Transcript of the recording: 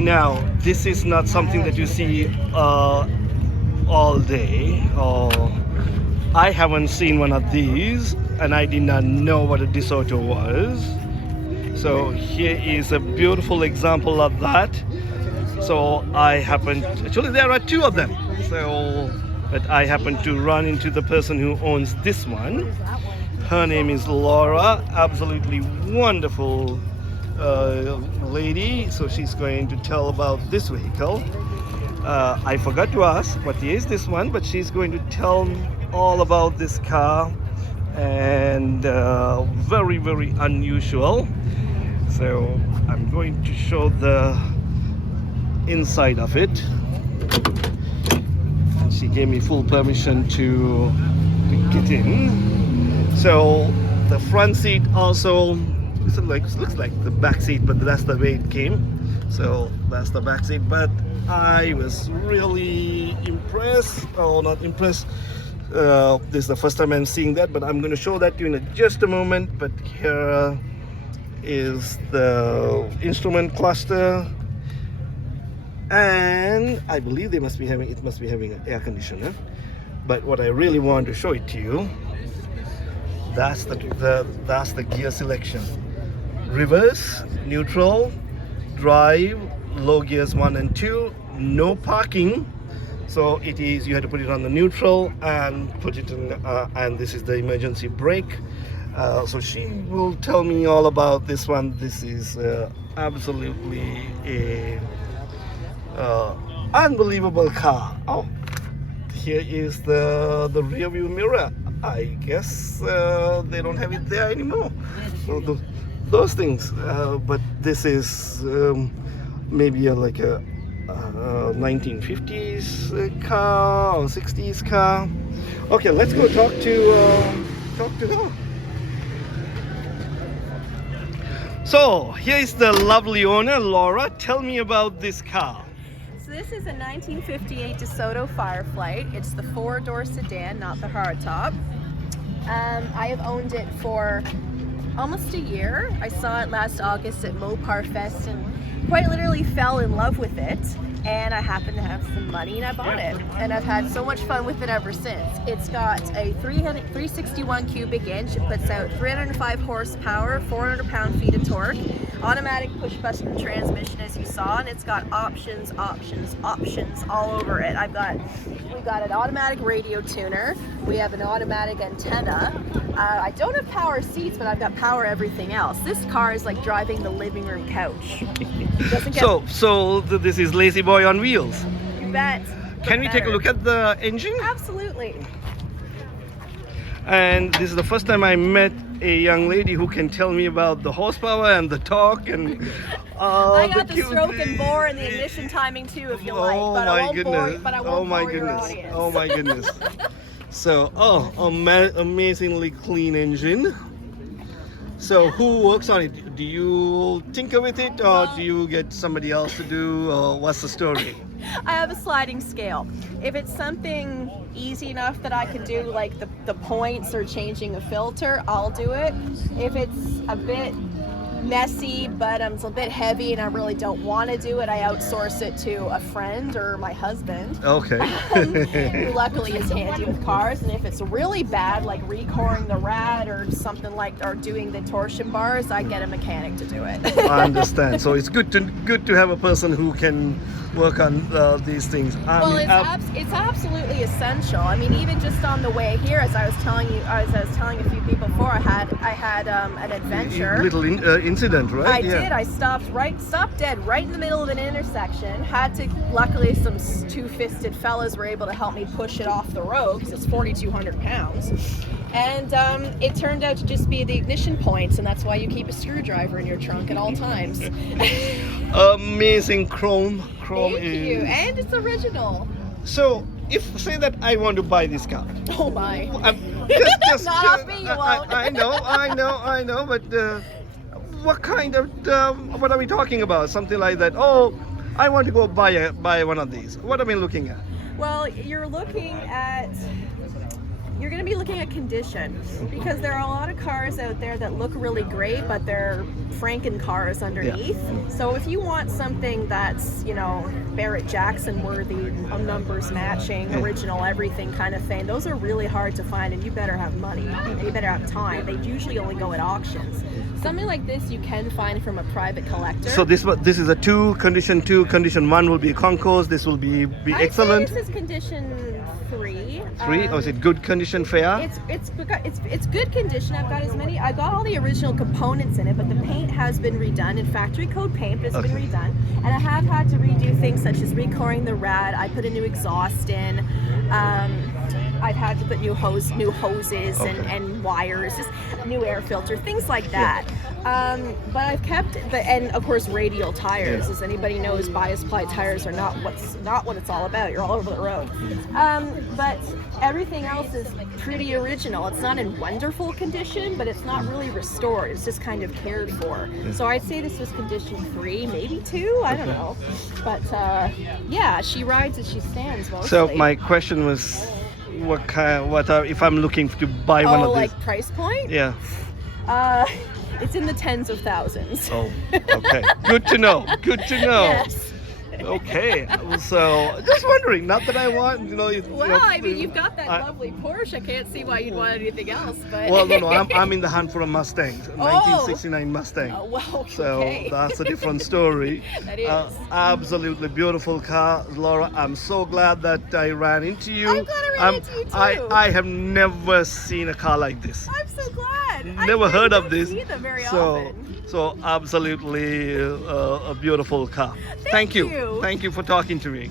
Now, this is not something that you see all day. Or I haven't seen one of these, and I did not know what a DeSoto was. So here is a beautiful example of that. So I happened, actually there are two of them. So, but I happened to run into the person who owns this one. Her name is Laura, absolutely wonderful lady. So she's going to tell about this vehicle. I forgot to ask what is this one, but she's going to tell all about this car, and very, very unusual. So I'm going to show the inside of it, and she gave me full permission to get in. So the front seat also looks like the back seat, but that's the way it came. So that's the back seat, but I was really impressed, or not impressed. This is the first time I'm seeing that, but I'm going to show that to you in just a moment. But here is the instrument cluster, and I believe it must be having an air conditioner. But what I really want to show it to you, that's the gear selection: reverse, neutral, drive, low gears 1 and 2, no parking. So it is, you have to put it on the neutral and put it in, and this is the emergency brake. So she will tell me all about this one. This is absolutely a unbelievable car. Oh, here is the rear view mirror. I guess they don't have it there anymore. So those things, but this is maybe like a 1950s car or 60s car. Okay, let's go talk to her. So here is the lovely owner, Laura. Tell me about this car. So this is a 1958 DeSoto Fireflite. It's the 4-door sedan, not the hardtop. I have owned it for almost a year. I saw it last August at Mopar Fest and quite literally fell in love with it. And I happened to have some money and I bought it. And I've had so much fun with it ever since. It's got a 361 cubic inch. It puts out 305 horsepower, 400 pound-feet of torque, automatic push-button transmission as you saw, and it's got options all over it. We've got an automatic radio tuner. We have an automatic antenna. I don't have power seats, but I've got power everything else. This car is like driving the living room couch. So this is Lazy Boy on wheels. You bet. Can we take a look at the engine? Absolutely. And this is the first time I met a young lady who can tell me about the horsepower and the torque and I got the stroke and bore and the ignition timing too, if you like. But I won't bore your audience. Oh my goodness. So, amazingly clean engine. So who works on it? Do you tinker with it, or do you get somebody else to do, or what's the story? I have a sliding scale. If it's something easy enough that I can do, like the points or changing a filter, I'll do it. If it's a bit messy, but it's a bit heavy and I really don't want to do it, I outsource it to a friend or my husband. Okay. Who luckily is handy with cars. And if it's really bad, like recoring the rad or something like, or doing the torsion bars, I get a mechanic to do it. I understand. So it's good to have a person who can work on these things. It's absolutely essential. I mean, even just on the way here, as I was telling a few people before, I had an adventure. Little incident, right? I did. I stopped dead right in the middle of an intersection. Luckily, some two-fisted fellas were able to help me push it off the road because it's 4,200 pounds. And it turned out to just be the ignition points, and that's why you keep a screwdriver in your trunk at all times. Amazing chrome. Thank you, and it's original. So, if say that I want to buy this car. Oh my! Just, Not off me, you won't. I know. But what kind of what are we talking about? Something like that. Oh, I want to go buy one of these. What are we looking at? Well, you're looking at you're going to be looking at condition, because there are a lot of cars out there that look really great, but they're Franken cars underneath. So if you want something that's, you know, Barrett Jackson worthy, numbers matching, original everything kind of thing, those are really hard to find, and you better have money and you better have time. They usually only go at auctions. Something like this you can find from a private collector. So this is a 2, condition 2, condition 1 will be concourse. This will be excellent. This is condition 3. 3, or is it good condition, fair? It's good condition. I got all the original components in it, but the paint has been redone in factory code paint. It's been redone, and I have had to redo things such as recoring the rad. I put a new exhaust in. I've had to put new hoses and wires, just new air filter, things like that. But I've kept and of course radial tires. As anybody knows, bias ply tires are not what it's all about. You're all over the road. But everything else is pretty original. It's not in wonderful condition, but it's not really restored. It's just kind of cared for. So I'd say this was condition 3, maybe 2. I don't know. But yeah, she rides as she stands mostly. So my question was, if I'm looking to buy one of these? Like price point? Yeah. It's in the tens of thousands. Oh, okay. Good to know. Good to know. Yes. Okay. So, just wondering. Not that I want, you know. Well, I mean, you've got that lovely Porsche. I can't see why you'd want anything else. But well, no. I'm in the hunt for a Mustang, 1969 Mustang. Well, okay. So that's a different story. That is. Absolutely beautiful car, Laura. I'm so glad that I ran into you. I'm glad I ran into you too. I have never seen a car like this. I'm so glad. Never heard of this. See them very often. So absolutely a beautiful car. Thank you. Thank you for talking to me.